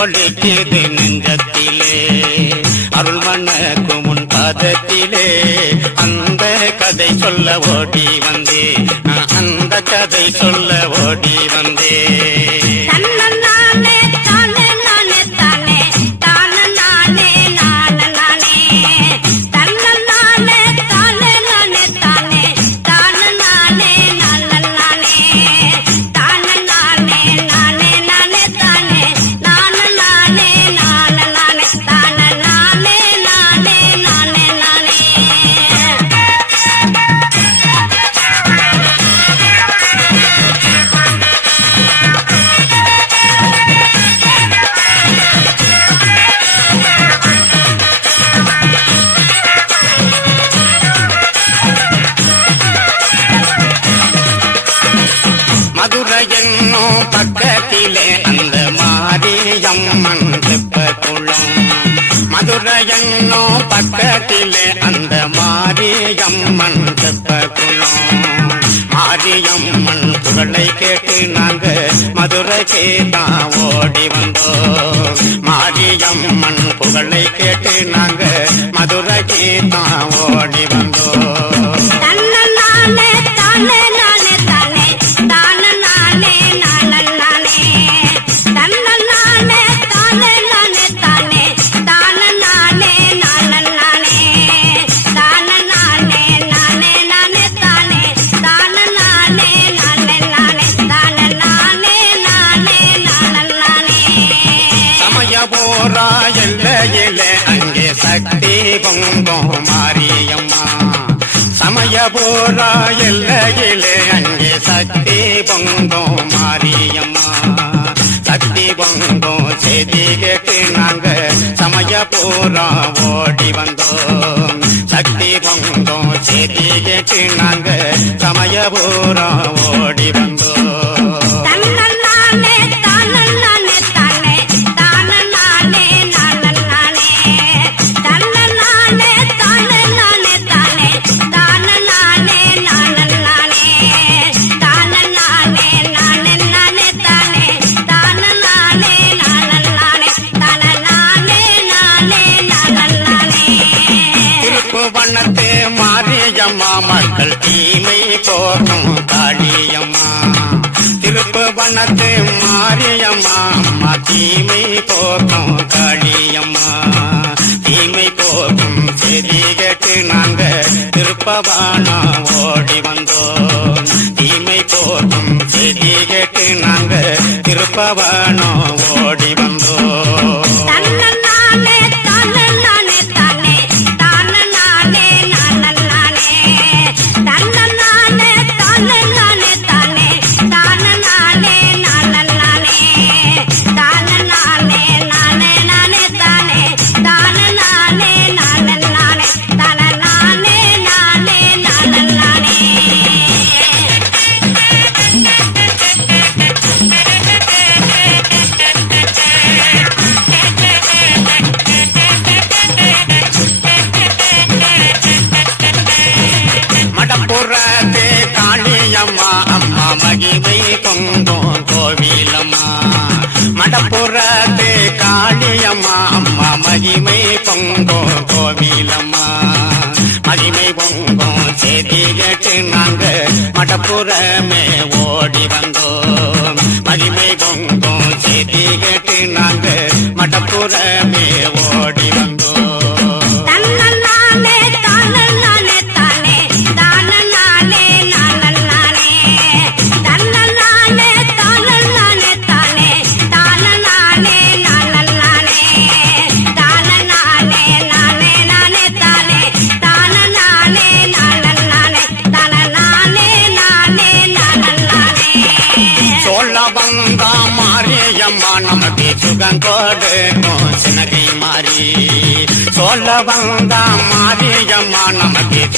கூத்து நெஞ்சத்திலே. அருள் மன்னக்கு முன் பாதத்திலே அந்த கதை சொல்ல ஓடி வந்தே. அந்த கதை சொல்ல ஓடி வந்தே. மாரியம்மன் புகழை கேட்டு நாங்க மதுரைக்கு தான் ஓடி வந்தோம். மாரியம்மன் புகழை கேட்டு நாங்க மதுரைக்கு தான் ஓடி வந்தோம். சக்தி பொங்கும் கேட்டு நாங்க சமய போரா ஓடி வந்தோம் தீமை போக்கும் காளியம்மா திருப்பு வண்ணத்து மாரியம்மா. அம்மா தீமை போக்கும் காளியம்மா தீமை போக்கும் செடி கேட்டு நாங்க திருப்பவானா ஓடி வந்தோம். தீமை போக்கும் செடி கேட்டு நாங்க திருப்பவானோ நாங்க மடப்புறமே ஓடி வந்தோம். மகிமை பொங்கும் செய்தி கேட்டு நாங்க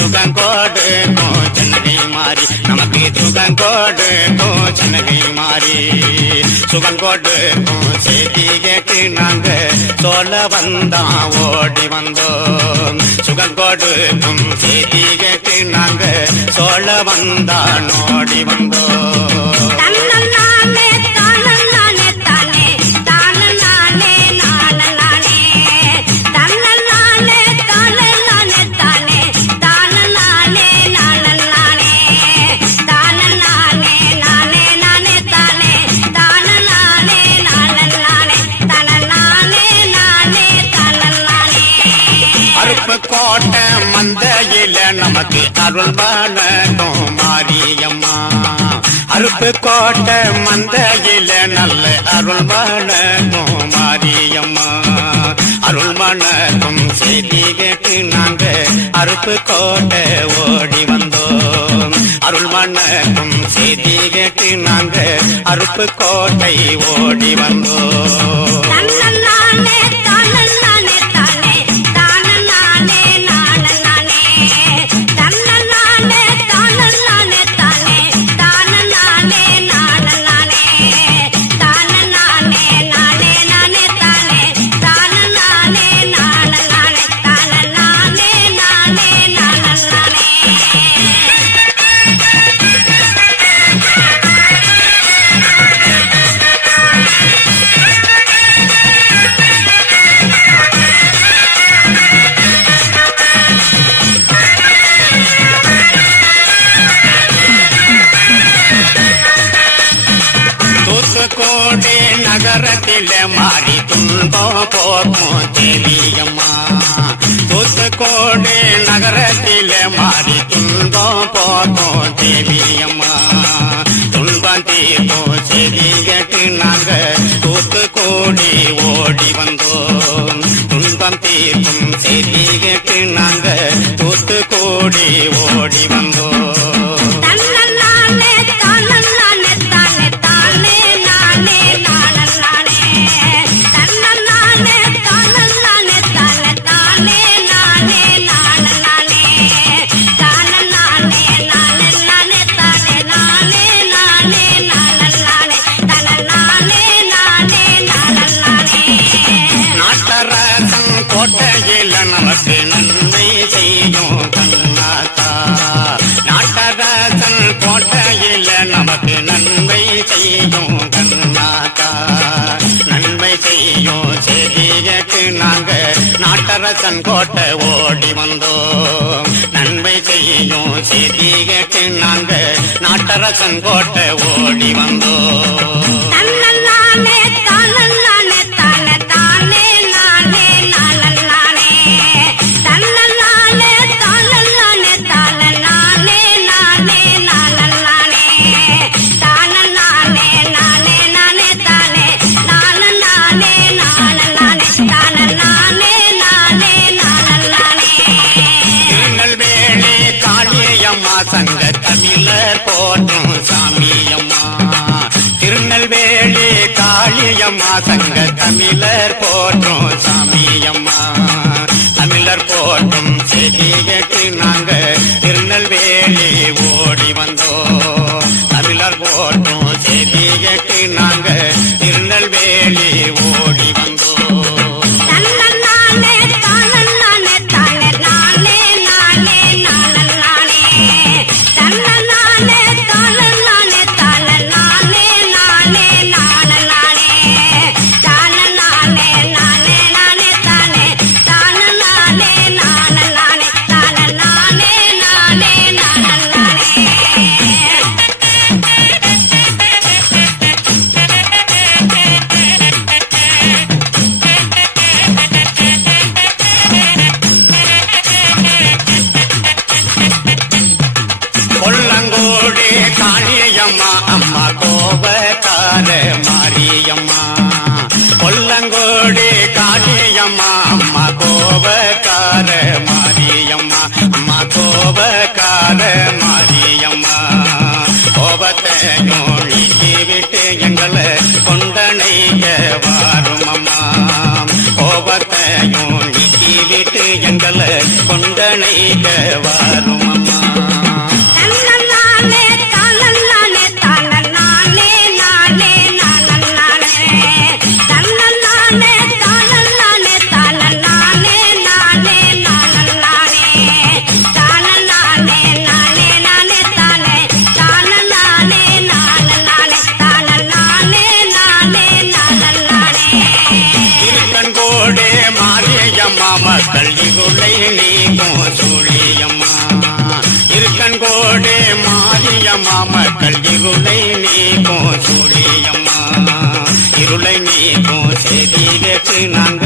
சுகம் கோடணும் சின்னகை மாறி. நமக்கு சுகம் கோடணும் சின்னகை மாறி. சுகம் கோடணும் செய்தி கேட்டு நாங்க சொல்ல வந்தான் ஓடி வந்தோம். சுகம் கோடணும் செய்தி கேட்டு நாங்க சொல்ல வந்தான் ஓடி வந்தோம். அருள் வணக்கம் மாரியம்மா. அருப்பு கோட்டை மந்தையில நல்ல அருள் வணக்கம் மாரியம்மா. அருள் வணக்கம் செய்தி கேட்டு நாங்க அருப்பு கோட்டை ஓடி வந்தோம். அருள் வணக்கம் செய்தி கேட்டு நாங்க அருப்பு கோட்டை ஓடி வந்தோம். தேவியம்மா துன்பம் தீர்த்தோ செடி கேட்டு நாங்க தூத்துக்கோடி ஓடி வந்தோம். துன்பம் கண்ணாத்தா. நன்மை செய்யும் செடியக்கு நாங்க நாட்டரசன் கோட்டை ஓடி வந்தோம். நன்மை செய்யும் செடியக்கு நாங்க நாட்டரசன் கோட்டை ஓடி வந்தோம். அம்மா சங்க தமிழர் போற்றும் சாமியம்மா திருநெல்வேலி காளியம்மா சங்க தமிழர் போற்றும் சாமியம்மா தமிழர் போற்றும் செய்தி கேட்டு நாங்க திருநெல்வேலி ஓடி வந்தோம். தமிழர் போற்றும் செய்தி கேட்டு நாங்க எங்களை கொண்டணைக வாரும். இருக்கன்கோடு மாரியம்மா மக்கள் இருளை நீக்கும் சூழியம்மா இருளை நீக்கும் செய்தி வச்சு நாங்க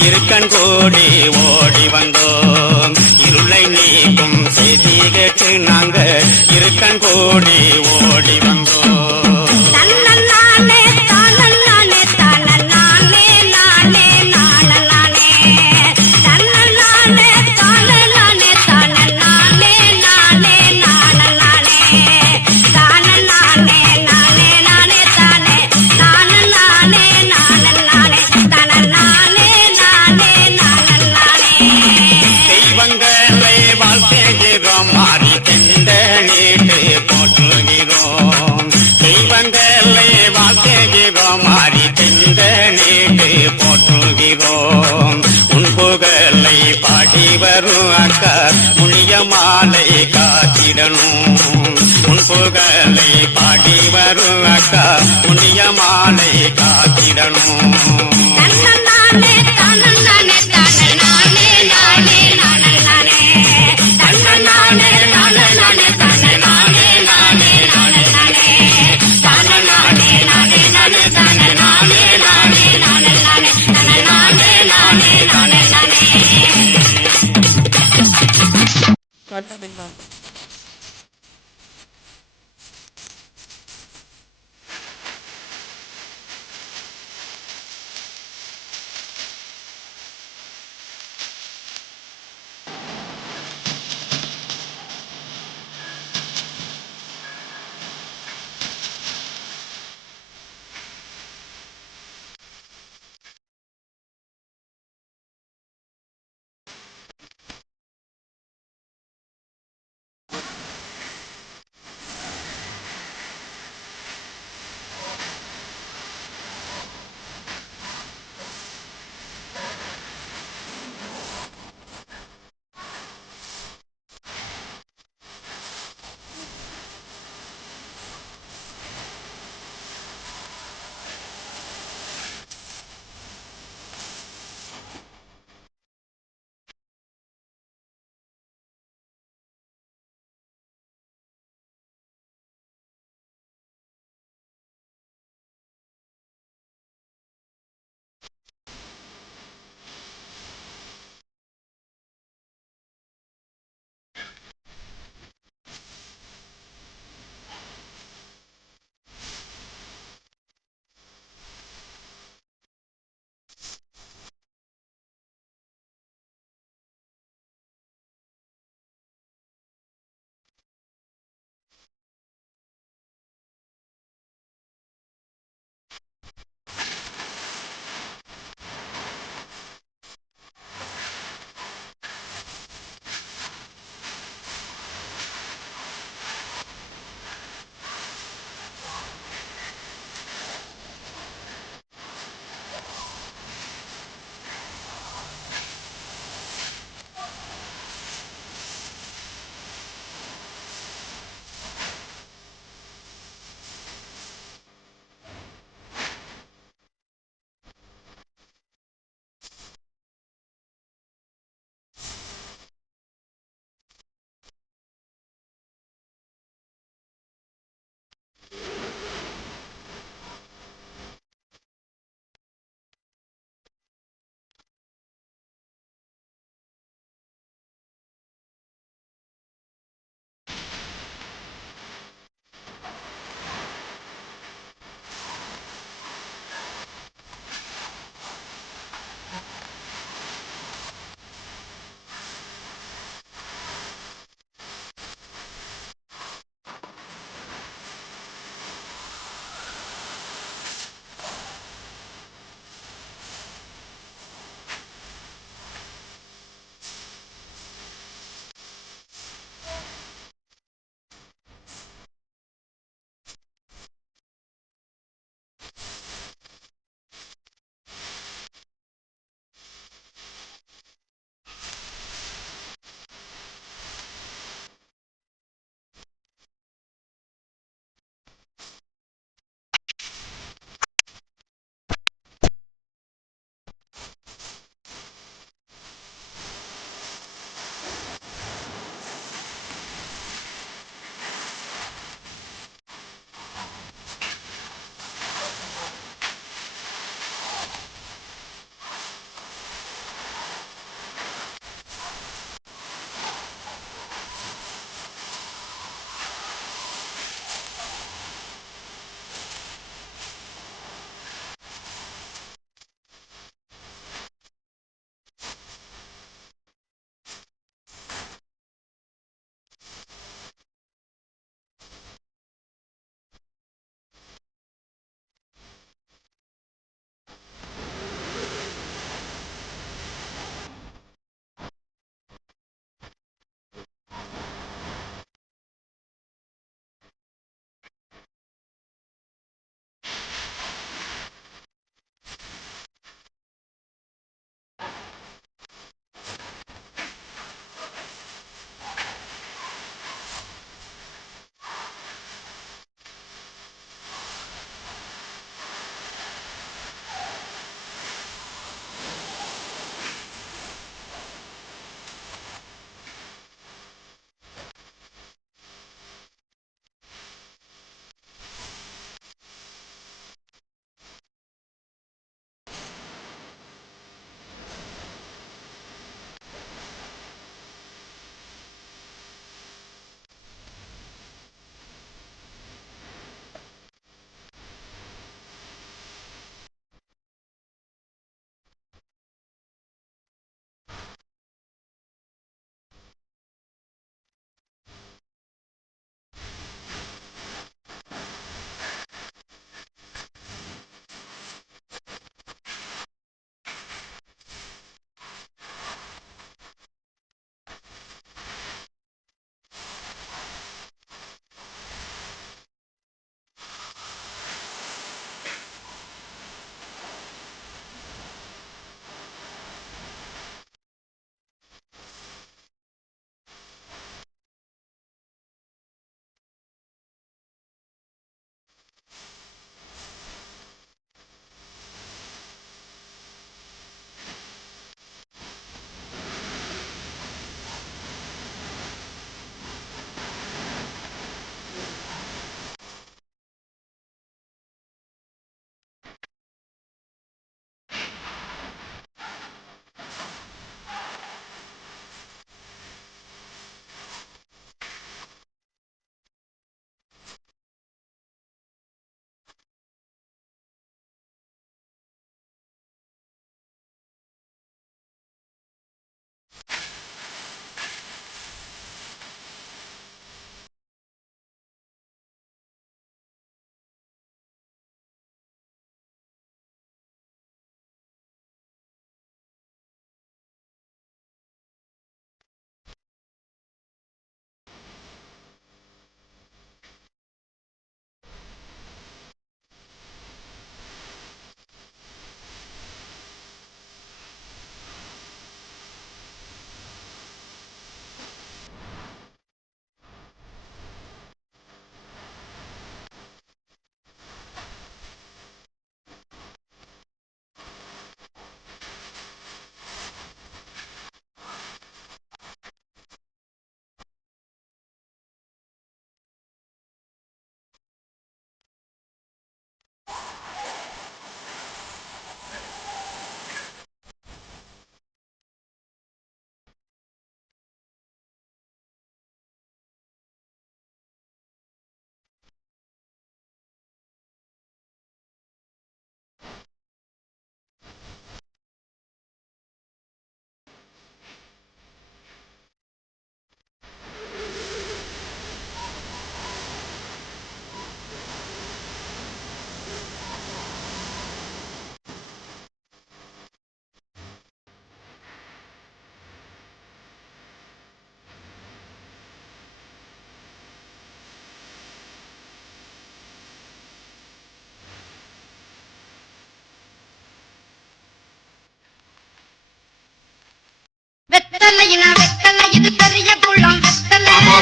இருக்கன் கோடி ஓடி வந்தோம். இருளை நீக்கும் செய்தி கேட்டு நாங்க இருக்கன் கோடி ஓடி வந்தோம். புண்ணிய மாலை காத்திடணும் உன் புகழை பாடி வரும் அக்கா புண்ணிய மாலை காத்திடணும் நானே காட்டாதீங்களா வெத்தலையினா வெத்தலை இது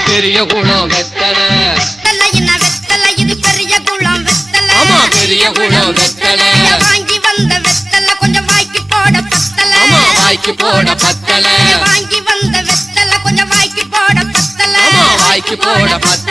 பெரிய குளம் வெத்தலை. இது பெரிய குளம் வெத்தலை. ஆமா பெரிய குளம் வெத்தலை. வாங்கி வந்த வெத்தலை கொஞ்சம் வாய்க்கு போட பத்தலை. ஆமா வாய்க்கு போட பத்தலை. வாங்கி வந்த வெத்தலை கொஞ்சம் வாய்க்கு போட பத்தலை. ஆமா வாய்க்கு போட பத்தலை.